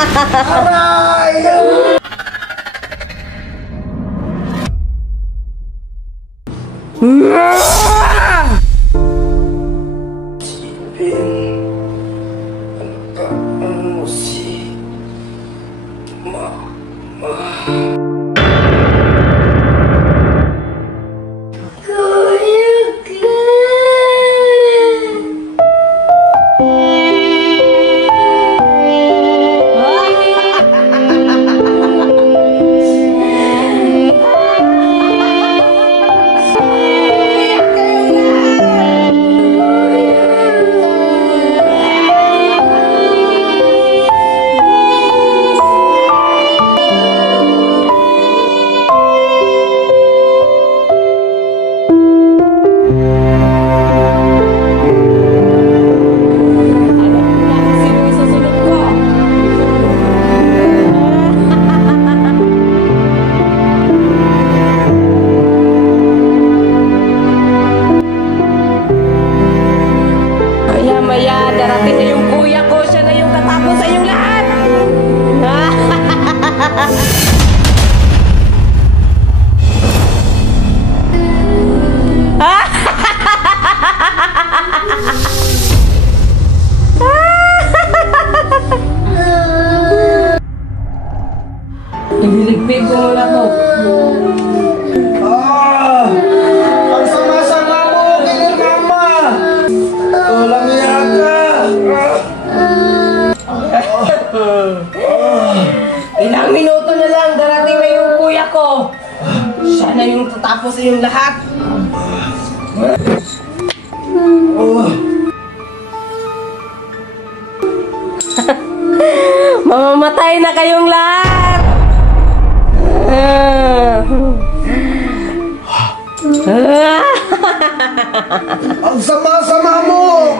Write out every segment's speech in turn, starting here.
Aray! Ibiligpig ko muna to. Ang sama-sama mo, Kilir Mama! Walang yaka! Ilang minuto na lang, darating na yung kuya ko. Siya na yung tatapos sa yung lahat. Mamamatay na kayong lahat. Ang sama-sama mo!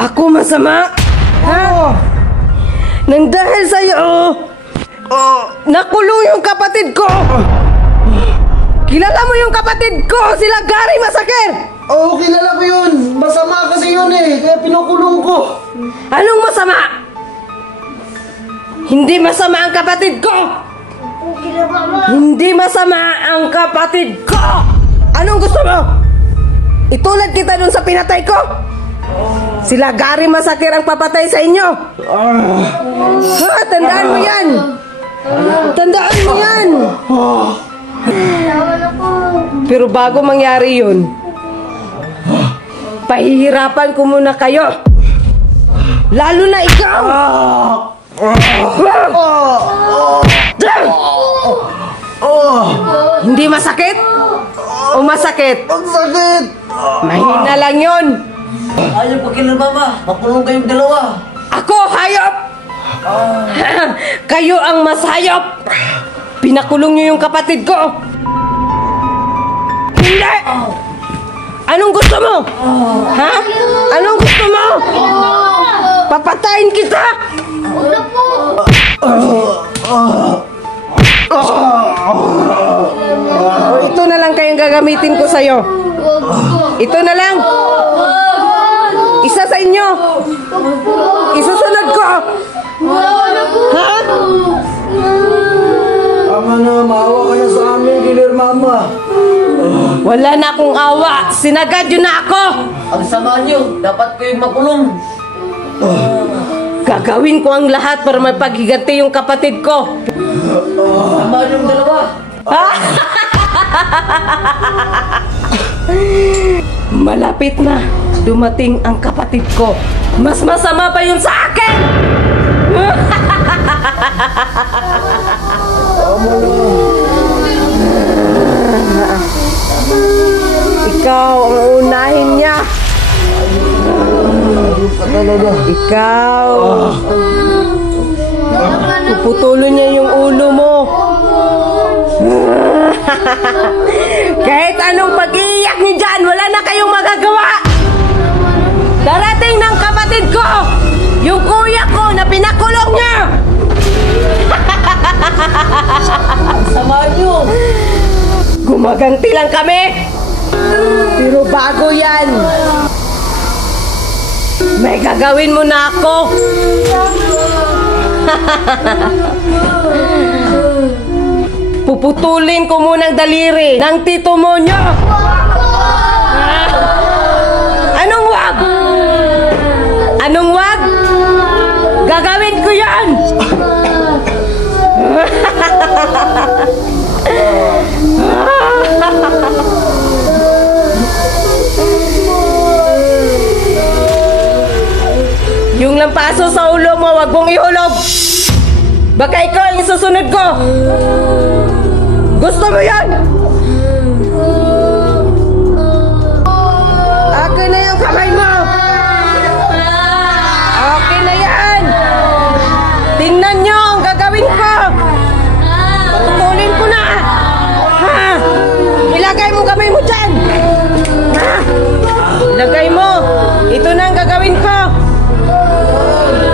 Ako masama? Ha? Nang dahil sa'yo, nakulong yung kapatid ko! Kilala mo yung kapatid ko, sila Gary Massacre! Oo, kilala ko yun! Masama kasi yun eh, kaya pinukulong ko! Anong masama? Hindi masama ang kapatid ko! Hindi masama ang kapatid ko! Anong gusto mo? Itulad kita dun sa pinatay ko? Sila Gary Massacre ang papatay sa inyo! Ha, tandaan mo yan! Tandaan mo yan! Pero bago mangyari yun, pahihirapan ko muna kayo. Lalo na ikaw! Hindi masakit? O masakit? Ang sakit! Mahina lang yun. Ayaw pa Kilir Mama, makulong kayong dalawa. Ako, hayop! Kayo ang mas hayop! Pinakulong niyo yung kapatid ko! Hindi! Anong gusto mo? Ha? Anong gusto mo? Papatayin kita! O, ito na lang kayong gagamitin ko sa'yo. Ito na lang. Isa sa inyo. Isusunod ko. Ha? Tama na, maawa ka na sa amin, Kilir Mama. Wala na akong awa. Sinagad yun na ako. Ang sama niyo, dapat kayo makulong. Gagawin ko ang lahat para mapaghiganti yung kapatid ko. Sama niyong dalawa. Malapit na dumating ang kapatid ko. Mas masama pa yun sa akin. Ikaw ang unahin niya. Ikaw. Puputulon niya yung ulo mo. Kahit anong pag-iiyak niyo dyan, wala na kayong magagawa. Darating ng kapatid ko, yung kuya ko na pinakulong niya. Sama niyo. Gumaganti lang kami. Pero bago yan, May gagawin mo na ako. Puputulin ko munang daliri ng tito mo nyo. Anong wag? Anong wag? Gagawin ko yan. Yung lampaso sa ulo mo, wag mong ihulog. Baka ikaw ang susunod ko. Gusto mo yan? Akin na yung kamay mo. Okay na yan. Tingnan nyo ang gagawin ko. Patutulin ko na. Ha? Ilagay mo kamay mo dyan. Ha? Ilagay mo. Ito na ang gagawin ko.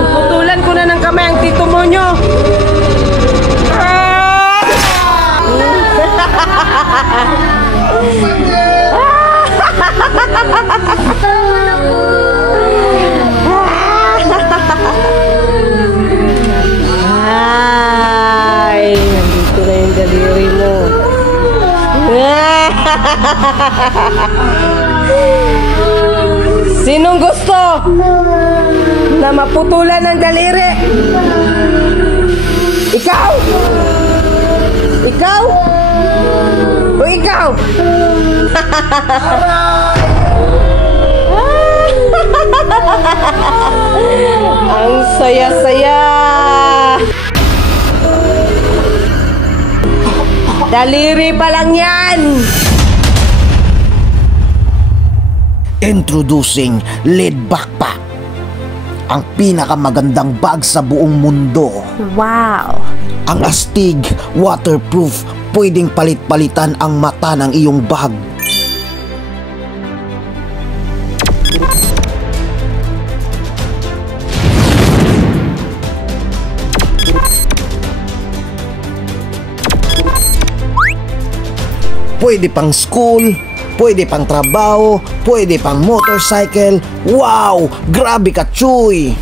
Putulan ko na ng kamay ang tito mo nyo. Ay, nandito na yung daliri mo. Sinong gusto na maputulan ng daliri? Ikaw? Ikaw? O ikaw? Ang saya-saya. Daliri pa lang yan. Introducing Lid Backpack, ang pinakamagandang bag sa buong mundo. Wow. Ang astig, waterproof, pwedeng palit-palitan ang mata ng iyong bag. Pwede pang school, pwede pang trabaho, pwede pang motorcycle. Wow! Grabe ka, Chuy!